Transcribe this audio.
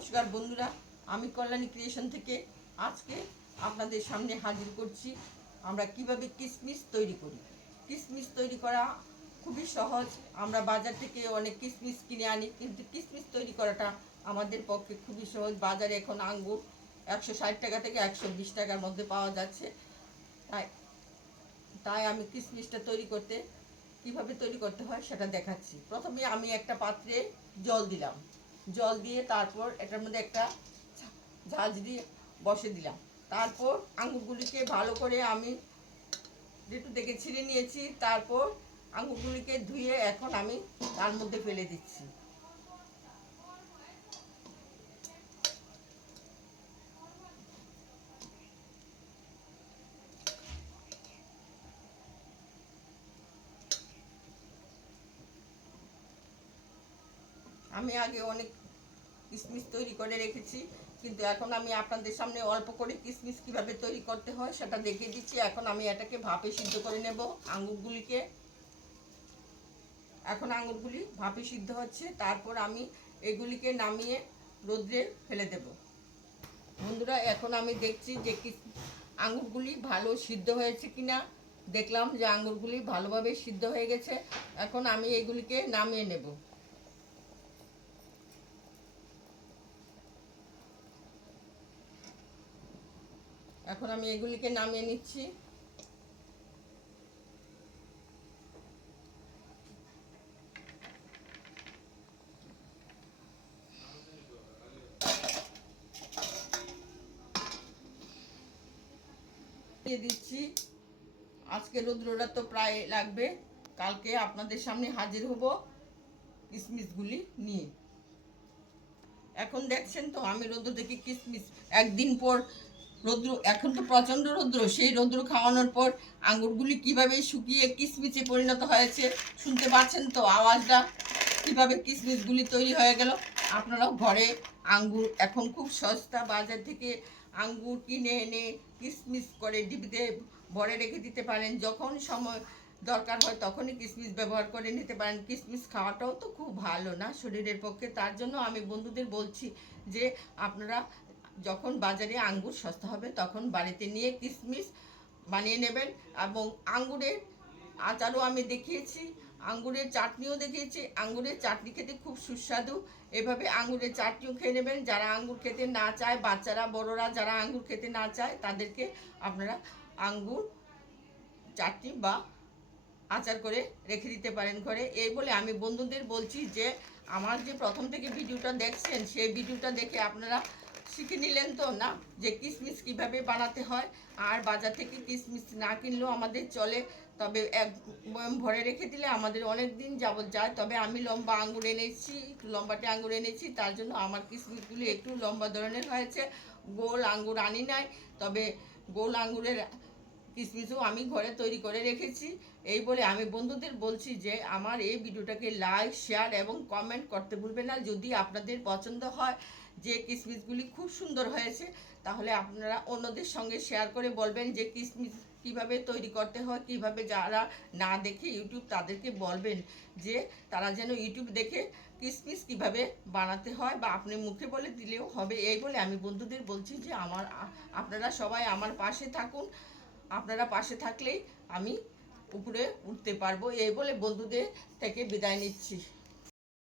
নমস্কার বন্ধুরা, আমি কল্যাণী ক্রিয়েশন থেকে আজকে আপনাদের সামনে হাজির করছি। আমরা কিভাবে কিশমিশ তৈরি করি। কিশমিশ তৈরি করা খুবই সহজ। আমরা বাজার থেকে অনেক কিশমিশ কিনে আনি, কিন্তু কিশমিশ তৈরি করাটা আমাদের পক্ষে খুবই সহজ। বাজারে এখন আঙ্গুর 160 টাকা থেকে 120 টাকার মধ্যে পাওয়া যাচ্ছে। তাই আমি কিশমিশটা কিভাবে তৈরি করতে হয় সেটা দেখাচ্ছি। প্রথমে আমি একটা পাত্রে জল দিলাম, জল দিয়ে তারপর এটার মধ্যে একটা ঝাঁঝরি বসে দিলাম। তারপর আঙুরগুলিকে ভালো করে আমি একটু দেখে ছিঁড়ে নিয়েছি। তারপর আঙুরগুলিকে ধুয়ে এখন আমি তার মধ্যে ফেলে দিচ্ছি। আমি আগে অনেক কিশমিশ তৈরি করে রেখেছি, কিন্তু এখন আমি আপনাদের সামনে অল্প করে কিশমিশ কীভাবে তৈরি করতে হয় সেটা দেখিয়ে দিচ্ছি। এখন আমি এটাকে ভাপে সিদ্ধ করে নেব আঙুরগুলিকে। এখন আঙুরগুলি ভাপে সিদ্ধ হচ্ছে, তারপর আমি এগুলিকে নামিয়ে রোদ্রে ফেলে দেব। বন্ধুরা, এখন আমি দেখছি যে আঙুরগুলি ভালো সিদ্ধ হয়েছে কিনা। দেখলাম যে আঙুরগুলি ভালোভাবে সিদ্ধ হয়ে গেছে। এখন আমি এগুলিকে নামিয়ে নেব। এখন আমি এগুলিকে নামিয়ে নিচ্ছি। দিয়ে দিচ্ছি। আজকে রৌদ্রটা তো প্রায় লাগবে, কালকে আপনাদের সামনে হাজির হব কিশমিশগুলি নিয়ে। এখন দেখছেন তো আমি রৌদ্র থেকে কিশমিশ একদিন পর রৌদ্র, এখন তো প্রচণ্ড রৌদ্র, সেই রৌদ্র খাওয়ানোর পর আঙুরগুলি কিভাবে শুকিয়ে কিশমিশে পরিণত হয়েছে শুনতে পাচ্ছেন তো আওয়াজটা, কিভাবে কিশমিশগুলি তৈরি হয়ে গেল। আপনারাও ঘরে আঙ্গুর এখন খুব সস্তা, বাজার থেকে আঙ্গুর কিনে এনে কিশমিশ করে ডিবিতে ভরে রেখে দিতে পারেন। যখন সময় দরকার হয় তখনই কিশমিশ ব্যবহার করে নিতে পারেন। কিশমিশ খাওয়াটাও তো খুব ভালো না শরীরের পক্ষে। তার জন্য আমি বন্ধুদের বলছি যে আপনারা যখন বাজারে আঙ্গুর সস্তা হবে তখন বাড়িতে নিয়ে কিশমিশ বানিয়ে নেবেন। এবং আঙ্গুরের আচারও আমি দেখিয়েছি, আঙ্গুরের চাটনিও দেখিয়েছি। আঙ্গুরের চাটনি খেতে খুব সুস্বাদু। এভাবে আঙ্গুরের চাটনিও খেয়ে নেবেন। যারা আঙ্গুর খেতে না চায়, বাচ্চারা বড়রা যারা আঙ্গুর খেতে না চায়, তাদেরকে আপনারা আঙ্গুর চাটনি বা আচার করে রেখে দিতে পারেন ঘরে। এই বলে আমি বন্ধুদের বলছি যে আমার যে প্রথম থেকে ভিডিওটা দেখছেন, সেই ভিডিওটা দেখে আপনারা শিখে নিলেন তো না যে কিশমিশ কীভাবে বানাতে হয়। আর বাজার থেকে কিশমিশ না কিনলেও আমাদের চলে, তবে এক বয়ম ভরে রেখে দিলে আমাদের অনেক দিন যাবত যায়। তবে আমি লম্বা আঙ্গুর এনেছি, একটু লম্বাটে আঙ্গুর এনেছি, তার জন্য আমার কিশমিশগুলি একটু লম্বা ধরনের হয়েছে। গোল আঙ্গুর আনি নাই, তবে গোল আঙ্গুরের কিশমিশও আমি ঘরে তৈরি করে রেখেছি। এই বলে আমি বন্ধুদের বলছি যে আমার এই ভিডিওটাকে লাইক, শেয়ার এবং কমেন্ট করতে ভুলবেন না। যদি আপনাদের পছন্দ হয় যে কিশমিশগুলি খুব সুন্দর হয়েছে, তাহলে আপনারা অন্যদের সঙ্গে শেয়ার করে বলবেন যে কিশমিশ কীভাবে তৈরি করতে হয়, কীভাবে যারা না দেখে ইউটিউব, তাদেরকে বলবেন যে তারা যেন ইউটিউব দেখে কিশমিশ কীভাবে বানাতে হয়, বা আপনি মুখে বলে দিলেও হবে। এই বলে আমি বন্ধুদের বলছি যে আপনারা সবাই আমার পাশে থাকুন। আপনারা পাশে থাকলেই আমি উপরে উঠতে পারবো। এই বলে বন্ধুদের থেকে বিদায় নিচ্ছি।